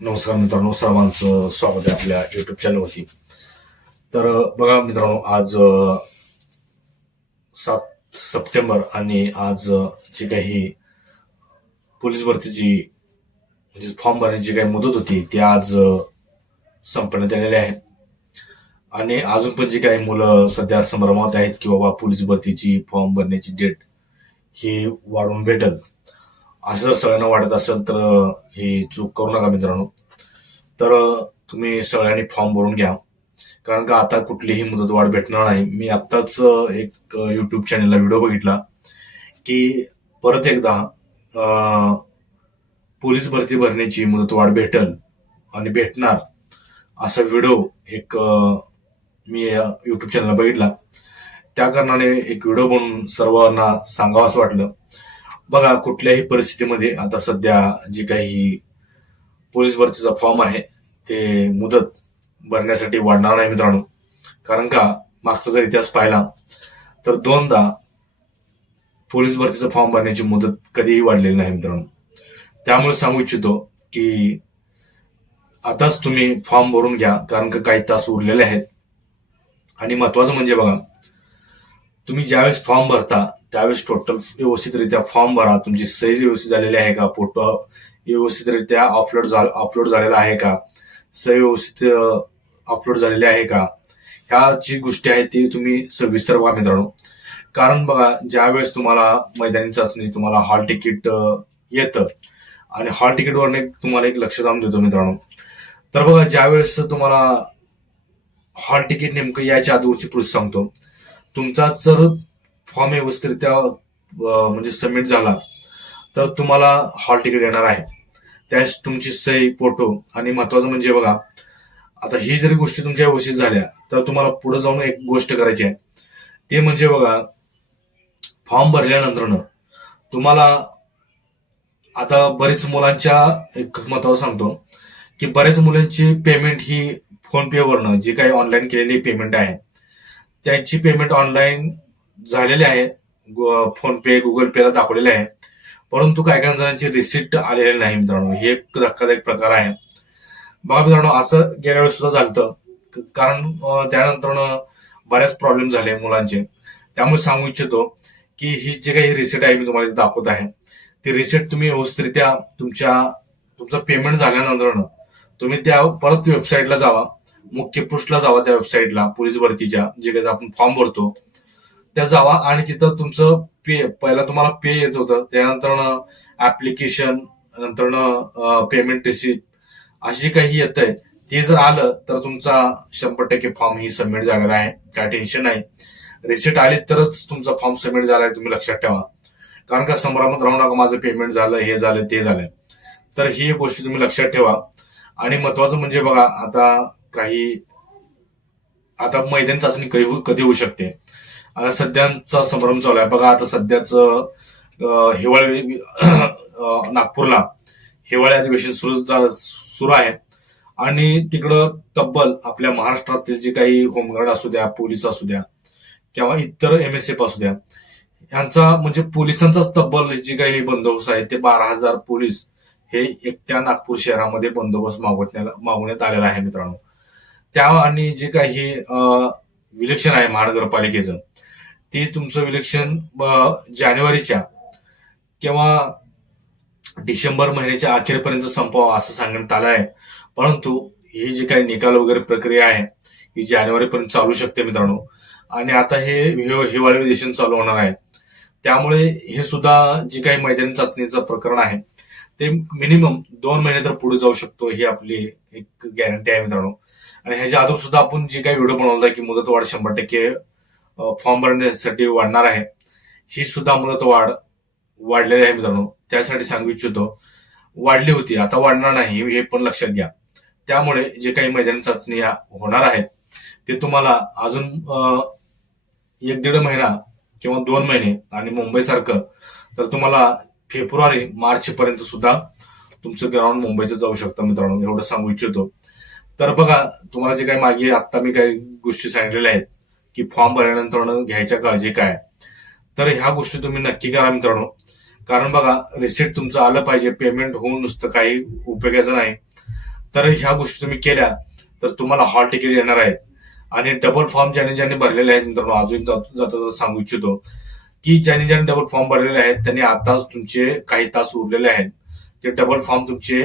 नमस्कार मित्रांनो, सर्वांचं स्वागत आहे आपल्या युट्यूब चॅनलवरती. तर बघा मित्रांनो, आज 7 सप्टेंबर आणि आज जी काही पोलीस भरतीची म्हणजे फॉर्म भरण्याची जी काही मुदत होती ती आज संपण्यात आलेली आहे. आणि अजून पण जी काही मुलं सध्या संभ्रमात आहेत की बाबा पोलीस भरतीची फॉर्म भरण्याची डेट ही वाढवून भेटल, असं जर सगळ्यांना वाटत असेल तर ही चूक करू नका मित्रांनो. तर तुम्ही सगळ्यांनी फॉर्म भरून घ्या, कारण का आता कुठलीही मुदतवाढ भेटणार नाही. मी आत्ताच एक युट्यूब चॅनलला व्हिडिओ बघितला की परत एकदा पोलीस भरती भरण्याची मुदतवाढ भेटल आणि भेटणार असा व्हिडिओ एक मी युट्यूब चॅनलला बघितला. त्या कारणाने एक व्हिडिओ बनवून सर्वांना सांगावं असं वाटलं. बघा, कुठल्याही परिस्थितीमध्ये आता सध्या जी काही पोलीस भरतीचा फॉर्म आहे ते मुदत भरण्यासाठी वाढणार नाही मित्रांनो. कारण का मागचा जर इतिहास पाहिला तर दोनदा पोलीस भरतीचा फॉर्म भरण्याची मुदत कधीही वाढलेली नाही मित्रांनो. त्यामुळे सांगू इच्छितो की आताच तुम्ही फॉर्म भरून घ्या, कारण का काही तास उरलेले आहेत. आणि महत्वाचं म्हणजे बघा, तुम्ही ज्यावेळेस फॉर्म भरता त्यावेळेस टोटल व्यवस्थितरित्या फॉर्म भरा. तुमची सही व्यवस्थित झालेली आहे का, फोटो व्यवस्थितरित्या अपलोड झालेला आहे का, सही व्यवस्थित अपलोड झालेली आहे का, ह्या जी गोष्टी आहेत ती तुम्ही सविस्तर बघा मित्रांनो. कारण बघा, ज्यावेळेस तुम्हाला मैदानी चाचणी तुम्हाला हॉल तिकीट येतं आणि हॉल तिकीटवर तुम्हाला एक लक्ष लावून देतो मित्रांनो. तर बघा, ज्यावेळेस तुम्हाला हॉल तिकीट नेमकं याच्या अगोदरची प्रोसेस सांगतो. तुमचा जर फॉर्म व्यवस्थितरित्या म्हणजे सबमिट झाला तर तुम्हाला हॉल तिकीट येणार आहे. त्यास तुमची सही, फोटो आणि महत्वाचं म्हणजे बघा, आता ही जरी गोष्टी तुमच्या व्यवस्थित झाल्या तर तुम्हाला पुढे जाऊन एक गोष्ट करायची आहे. ते म्हणजे बघा, फॉर्म भरल्यानंतर तुम्हाला आता बरेच मुलांच्या एक महत्वाचं सांगतो की बरेच मुलांची पेमेंट ही फोन पे वरनं जी काही ऑनलाईन केलेली पेमेंट आहे त्यांची पेमेंट ऑनलाईन झालेली आहे. फोन पे, गुगल पेला दाखवलेले आहे. परंतु काही काही जणांची रिसिप्ट आलेली नाही मित्रांनो. हे एक धक्कादायक प्रकार आहे. बघा मित्रांनो, असं गेल्या वेळेस सुद्धा झालं, कारण त्यानंतर बऱ्याच प्रॉब्लेम झाले मुलांचे. त्यामुळे सांगू इच्छितो की ही जी काही रिसिप्ट आहे मी तुम्हाला दाखवत आहे ती रिसिप्ट तुम्ही व्यवस्थितरित्या तुमचं पेमेंट झाल्यानंतर तुम्ही त्या परत वेबसाईटला जावा, मुख्य पृष्ठला जावा, त्या वेबसाईटला पोलीस भरतीच्या जे काही आपण फॉर्म भरतो त्या जावा आणि तिथं तुमचं पे, पहिला तुम्हाला पे येत होतं, त्यानंतर ऍप्लिकेशन, नंतर पेमेंट रिसिप्ट अशी जी काही येत आहे ते जर आलं तर तुमचा 100% फॉर्म ही सबमिट झालेला आहे. काय टेन्शन नाही. रिसिप्ट आली तरच तुमचा फॉर्म सबमिट झालाय, तुम्ही लक्षात ठेवा. कारण का संभ्रमात राहू नका, माझं पेमेंट झालं, हे झालं, ते झालं. तर ही गोष्टी तुम्ही लक्षात ठेवा. आणि महत्वाचं म्हणजे बघा, आता मैदानी चाचणी कधी होऊ शकते. आता सध्याचा संभ्रम चालू आहे बघा. आता सध्याच हिवाळी नागपूरला हिवाळी अधिवेशन सुरू आहे आणि तिकडं तब्बल आपल्या महाराष्ट्रातील जे काही होमगार्ड असू द्या, पोलीस असू द्या किंवा इतर MSF असू द्या, यांचा म्हणजे पोलिसांचाच तब्बल जे काही बंदोबस्त आहे ते 12,000 पोलीस हे एकट्या नागपूर शहरामध्ये बंदोबस्त मागवण्यात आलेला आहे मित्रांनो. त्या आणि जे काही विलेक्शन आहे महानगरपालिकेचं, ते तुमचं विलेक्शन जानेवारीच्या किंवा डिसेंबर महिन्याच्या अखेरपर्यंत संपवा असं सांगण्यात आलं आहे. परंतु ही जी काही निकाल वगैरे प्रक्रिया आहे ही जानेवारीपर्यंत चालू शकते मित्रांनो. आणि आता हे हिवाळी अधिवेशन चालू होणार आहे. त्यामुळे हे सुद्धा जे काही मैदानी चाचणीचं प्रकरण आहे ते मिनिमम 2 महिने तर पुढे जाऊ शकतो, ही आपली एक गॅरंटी आहे मित्रांनो. आणि ह्याच्या अगोदर सुद्धा आपण जे काही व्हिडिओ बनवला की मुदतवाढ 100% फॉर्म भरण्यासाठी वाढणार आहे, ही सुद्धा मुदतवाढ वाढलेली आहे मित्रांनो. त्यासाठी सांगू इच्छितो, वाढली होती, आता वाढणार नाही हे पण लक्षात घ्या. त्यामुळे जे काही मैदानी चाचणी होणार आहेत ते तुम्हाला अजून 1-1.5 महिना किंवा 2 महिने, आणि मुंबईसारखं तर तुम्हाला फेब्रुवारी मार्च पर्यंत सुद्धा तुमचं ग्राउंड मुंबईचं जाऊ शकतं मित्रांनो, एवढं सांगू इच्छितो. तर बघा, तुम्हाला जे काही मागे आता मी काही गोष्टी सांगितलेल्या आहेत की फॉर्म भरल्यानंतर घ्यायच्या काळजी काय, तर ह्या गोष्टी तुम्ही नक्की करा मित्रांनो. कारण बघा, रिसिप्ट तुमचं आलं पाहिजे. पेमेंट होऊन नुसतं काही उपयोगाचं नाही. तर ह्या गोष्टी तुम्ही केल्या तर तुम्हाला हॉल तिकीट येणार आहेत. आणि डबल फॉर्म ज्यांनी ज्यांनी भरलेले आहेत मित्रांनो, अजून जाता जाता सांगू इच्छितो की ज्यांनी ज्यांनी डबल फॉर्म भरलेले आहेत त्यांनी आताच तुमचे काही तास उरलेले आहेत, ते डबल फॉर्म तुमचे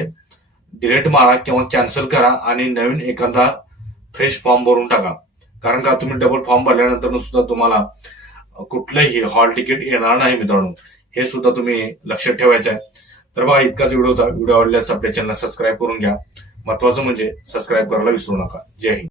डिलीट मारा किंवा कॅन्सल करा आणि नवीन एखादा फ्रेश फॉर्म भरून टाका. कारण का तुम्ही डबल फॉर्म भरल्यानंतर सुद्धा तुम्हाला कुठलंही हॉल तिकीट येणार नाही मित्रांनो, हे सुद्धा तुम्ही लक्षात ठेवायचं आहे. तर बघा, इतकाच व्हिडिओ होता. व्हिडिओ आवडल्यास आपल्या चॅनलला सबस्क्राईब करून घ्या. महत्वाचं म्हणजे सबस्क्राईब करायला विसरू नका. जय हिंद.